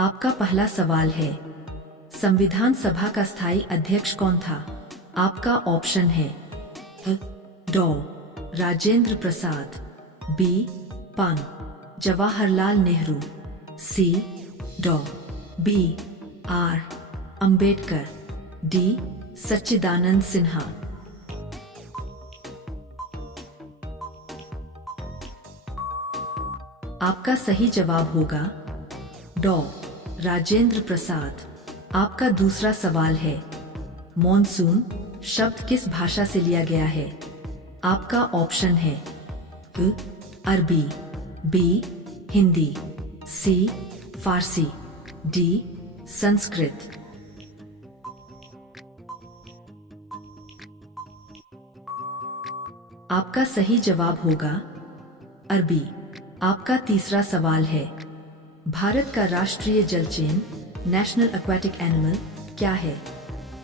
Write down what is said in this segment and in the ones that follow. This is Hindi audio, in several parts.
आपका पहला सवाल है, संविधान सभा का स्थायी अध्यक्ष कौन था? आपका ऑप्शन है डॉ राजेंद्र प्रसाद, बी पं जवाहरलाल नेहरू, सी डॉ बी आर अंबेडकर, डी सच्चिदानंद सिन्हा। आपका सही जवाब होगा डॉ राजेंद्र प्रसाद। आपका दूसरा सवाल है, मॉनसून शब्द किस भाषा से लिया गया है? आपका ऑप्शन है अरबी, बी हिंदी, सी फारसी, डी संस्कृत। आपका सही जवाब होगा अरबी। आपका तीसरा सवाल है, भारत का राष्ट्रीय जलचेन नेशनल एक्वेटिक एनिमल क्या है?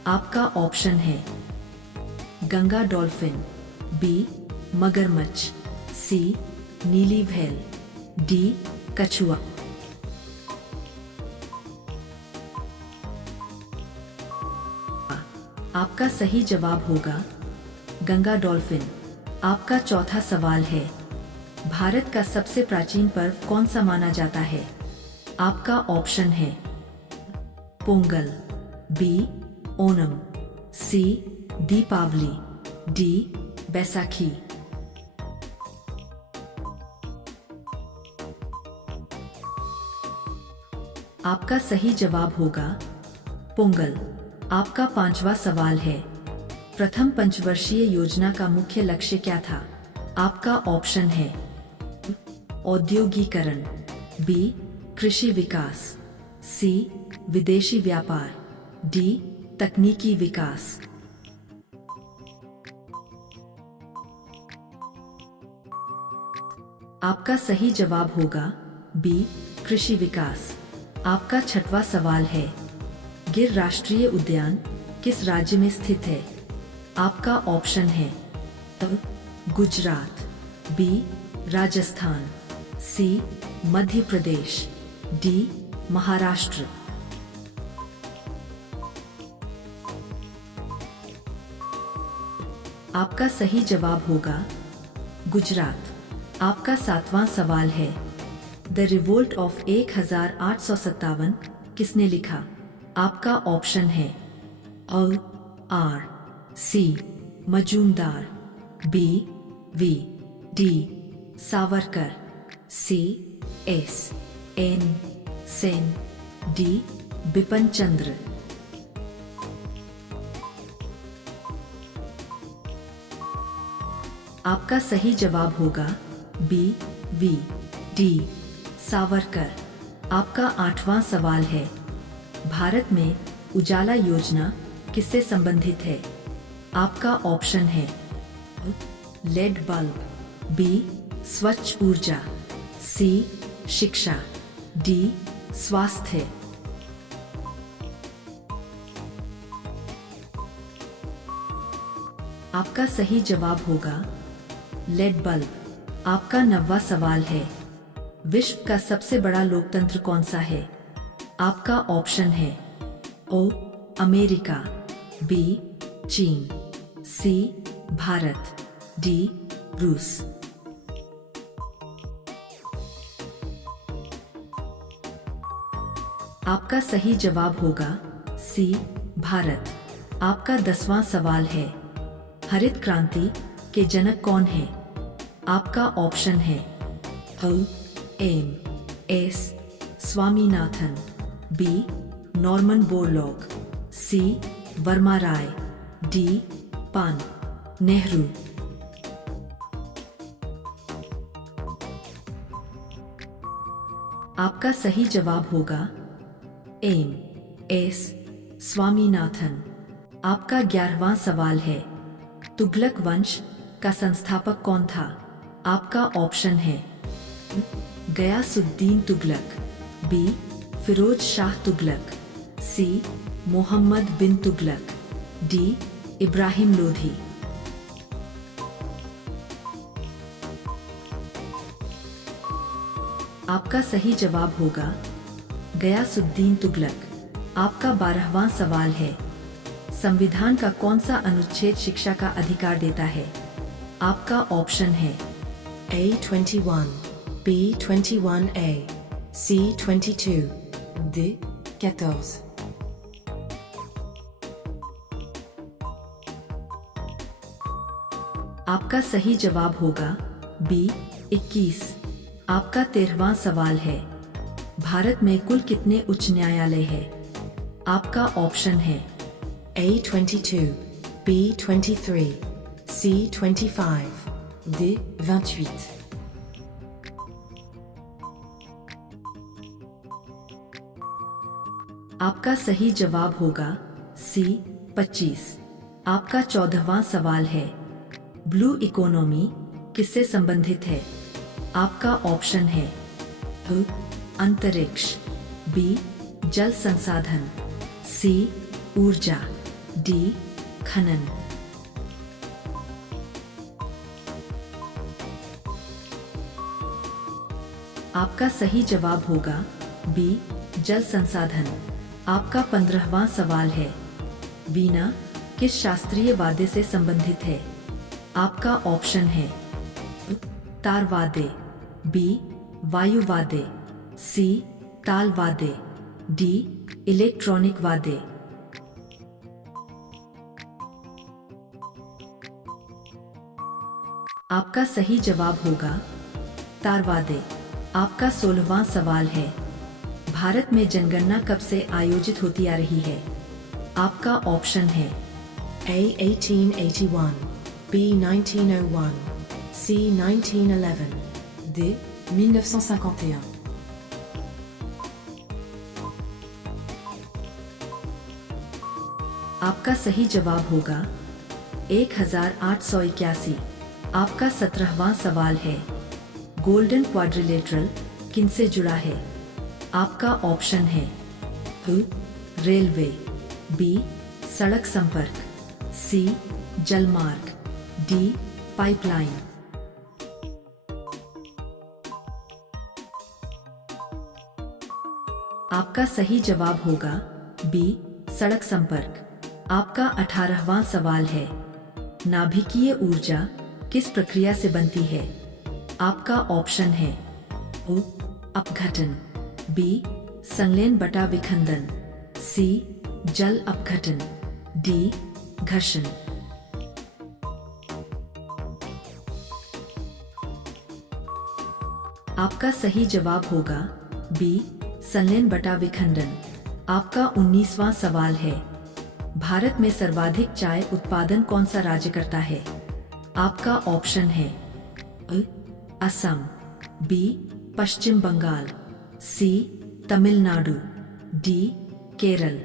आपका ऑप्शन है गंगा डॉल्फिन, बी मगरमच्छ, सी नीली व्हेल, डी कछुआ। आपका सही जवाब होगा गंगा डॉल्फिन। आपका चौथा सवाल है, भारत का सबसे प्राचीन पर्व कौन सा माना जाता है? आपका ऑप्शन है पोंगल, बी ओणम, सी दीपावली, डी बैसाखी। आपका सही जवाब होगा पोंगल। आपका पांचवा सवाल है, प्रथम पंचवर्षीय योजना का मुख्य लक्ष्य क्या था? आपका ऑप्शन है औद्योगिकरण, बी कृषि विकास, सी विदेशी व्यापार, डी तकनीकी विकास। आपका सही जवाब होगा बी कृषि विकास। आपका छठवां सवाल है, गिर राष्ट्रीय उद्यान किस राज्य में स्थित है? आपका ऑप्शन है गुजरात, बी राजस्थान, सी मध्य प्रदेश, डी महाराष्ट्र। आपका सही जवाब होगा गुजरात। आपका सातवां सवाल है, द रिवोल्ट ऑफ 1857 किसने लिखा? आपका ऑप्शन है R C Majumdar, B V D Savarkar, C S N Sen, D Bipin Chandra. आपका सही जवाब होगा बी वी डी सावरकर। आपका आठवां सवाल है, भारत में उजाला योजना किससे संबंधित है? आपका ऑप्शन है लेड बल्ब, बी स्वच्छ ऊर्जा, सी शिक्षा, डी स्वास्थ्य। आपका सही जवाब होगा लेड बल्ब। आपका नौवां सवाल है, विश्व का सबसे बड़ा लोकतंत्र कौन सा है? आपका ऑप्शन है अमेरिका, बी चीन, सी भारत, डी रूस। आपका सही जवाब होगा सी भारत। आपका 10वां सवाल है, हरित क्रांति के जनक कौन है? आपका ऑप्शन है M S Swaminathan, B Norman Borlaug, C Verma Rai, D Pt Nehru. आपका सही जवाब होगा एम एस स्वामीनाथन। आपका 11वां सवाल है, तुगलक वंश का संस्थापक कौन था? आपका ऑप्शन है गयासुद्दीन तुगलक, बी फिरोज शाह तुगलक, सी मोहम्मद बिन तुगलक, डी इब्राहिम लोधी। आपका सही जवाब होगा गयासुद्दीन तुगलक। आपका 12वां सवाल है, संविधान का कौन सा अनुच्छेद शिक्षा का अधिकार देता है? आपका ऑप्शन है A21, B21A, C22, D14। आपका सही जवाब होगा बी 21। आपका 13वां सवाल है, भारत में कुल कितने उच्च न्यायालय है? आपका ऑप्शन है A22, B23, C25, D28। आपका सही जवाब होगा सी 25। आपका 14वां सवाल है, ब्लू इकोनॉमी किससे संबंधित है? आपका ऑप्शन है अ अंतरिक्ष, बी जल संसाधन, सी ऊर्जा, डी खनन। आपका सही जवाब होगा बी जल संसाधन। आपका 15वां सवाल है, वीणा किस शास्त्रीय वाद्य से संबंधित है? आपका ऑप्शन है तार वाद्य, बी वायु वाद्य, सी ताल वाद्य, डी इलेक्ट्रॉनिक वाद्य। आपका सही जवाब होगा तार वाद्य। आपका 16वां सवाल है, भारत में जनगणना कब से आयोजित होती आ रही है? आपका ऑप्शन है A1881, B1901, C1911, D1951। आपका सही जवाब होगा 1881। आपका 17वां सवाल है, गोल्डन क्वाड्रिलेटरल किनसे जुड़ा है? आपका ऑप्शन है अ रेलवे, बी सड़क संपर्क, सी जलमार्ग, डी पाइपलाइन। आपका सही जवाब होगा बी सड़क संपर्क। आपका 18वां सवाल है, नाभिकीय ऊर्जा किस प्रक्रिया से बनती है? आपका ऑप्शन है ओ अपघटन, बी संलयन बटा विखंडन, सी जल अपघटन, डी घर्षण। आपका सही जवाब होगा बी संलयन बटा विखंडन। आपका 19वां सवाल है, भारत में सर्वाधिक चाय उत्पादन कौन सा राज्य करता है? आपका ऑप्शन है अ असम, बी पश्चिम बंगाल, सी तमिलनाडु, डी केरल।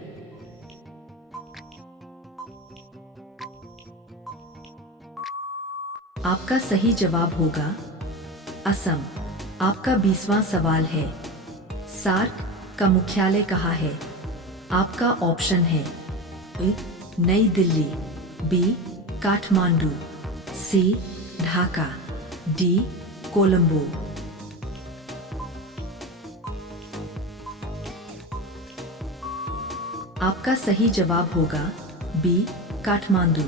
आपका सही जवाब होगा असम। आपका 20वां सवाल है, सार्क का मुख्यालय कहाँ है? आपका ऑप्शन है अ नई दिल्ली, बी काठमांडू, सी ढाका, डी कोलंबो। आपका सही जवाब होगा बी काठमांडू।